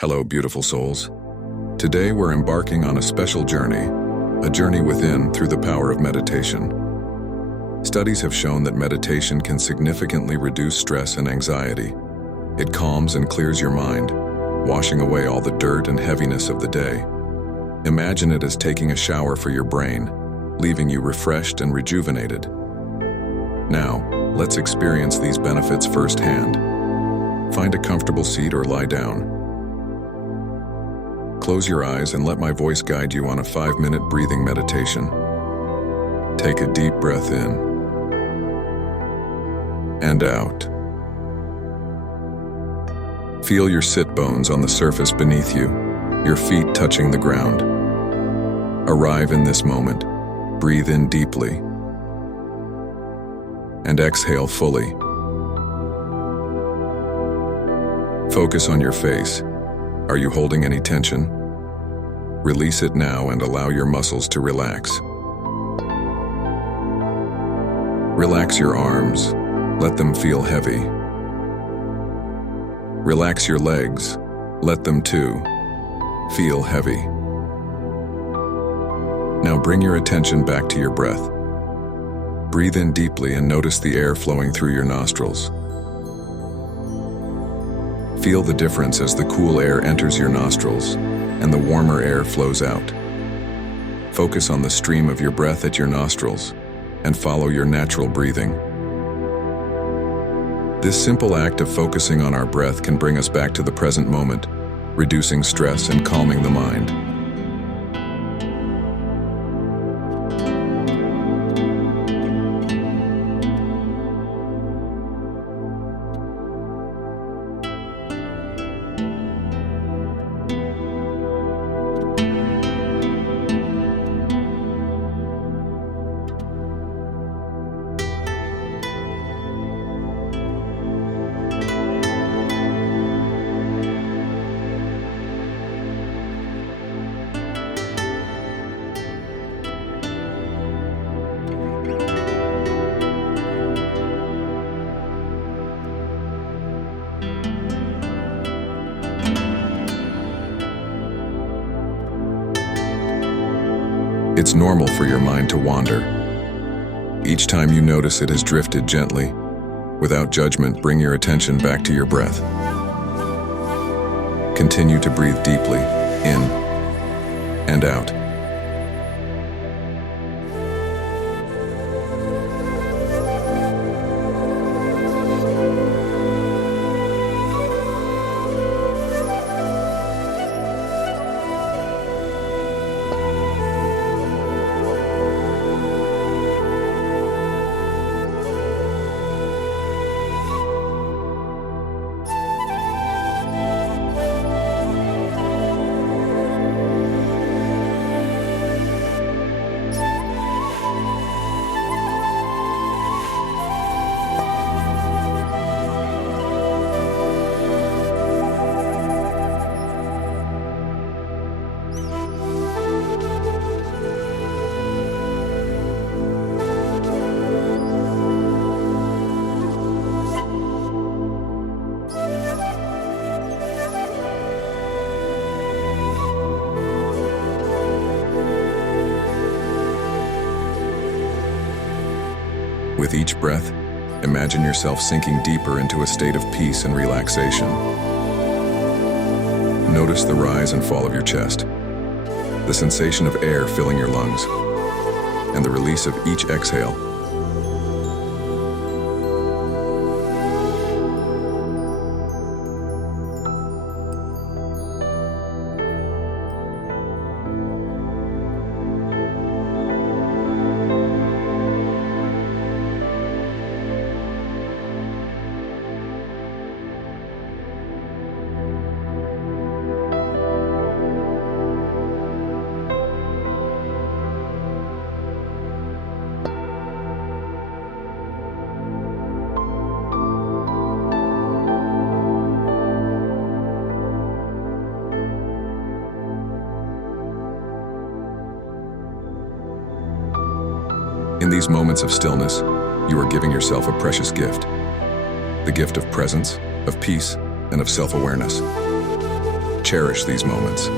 Hello, beautiful souls. Today we're embarking on a special journey, a journey within through the power of meditation. Studies have shown that meditation can significantly reduce stress and anxiety. It calms and clears your mind, washing away all the dirt and heaviness of the day. Imagine it as taking a shower for your brain, leaving you refreshed and rejuvenated. Now, let's experience these benefits firsthand. Find a comfortable seat or lie down. Close your eyes and let my voice guide you on a 5-minute breathing meditation. Take a deep breath in and out. Feel your sit bones on the surface beneath you, your feet touching the ground. Arrive in this moment. Breathe in deeply and exhale fully. Focus on your face. Are you holding any tension? Release it now and allow your muscles to relax. Relax your arms. Let them feel heavy. Relax your legs. Let them too feel heavy. Now bring your attention back to your breath. Breathe in deeply and notice the air flowing through your nostrils. Feel the difference as the cool air enters your nostrils and the warmer air flows out. Focus on the stream of your breath at your nostrils and follow your natural breathing. This simple act of focusing on our breath can bring us back to the present moment, reducing stress and calming the mind. It's normal for your mind to wander. Each time you notice it has drifted gently, without judgment, bring your attention back to your breath. Continue to breathe deeply, in and out. With each breath, imagine yourself sinking deeper into a state of peace and relaxation. Notice the rise and fall of your chest, the sensation of air filling your lungs, and the release of each exhale. In these moments of stillness, you are giving yourself a precious gift. The gift of presence, of peace, and of self-awareness. Cherish these moments.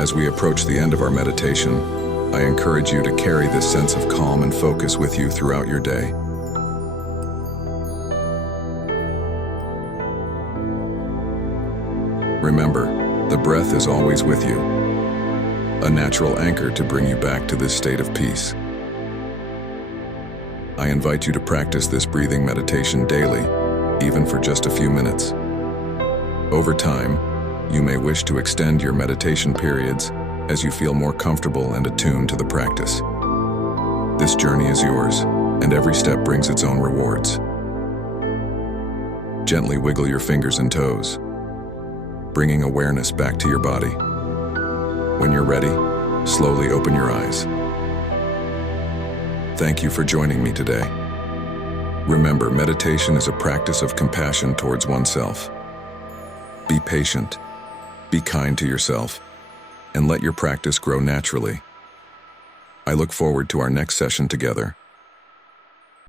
As we approach the end of our meditation, I encourage you to carry this sense of calm and focus with you throughout your day. Remember, the breath is always with you, a natural anchor to bring you back to this state of peace. I invite you to practice this breathing meditation daily, even for just a few minutes. Over time, you may wish to extend your meditation periods as you feel more comfortable and attuned to the practice. This journey is yours, and every step brings its own rewards. Gently wiggle your fingers and toes, bringing awareness back to your body. When you're ready, slowly open your eyes. Thank you for joining me today. Remember, meditation is a practice of compassion towards oneself. Be patient, be kind to yourself, and let your practice grow naturally. I look forward to our next session together.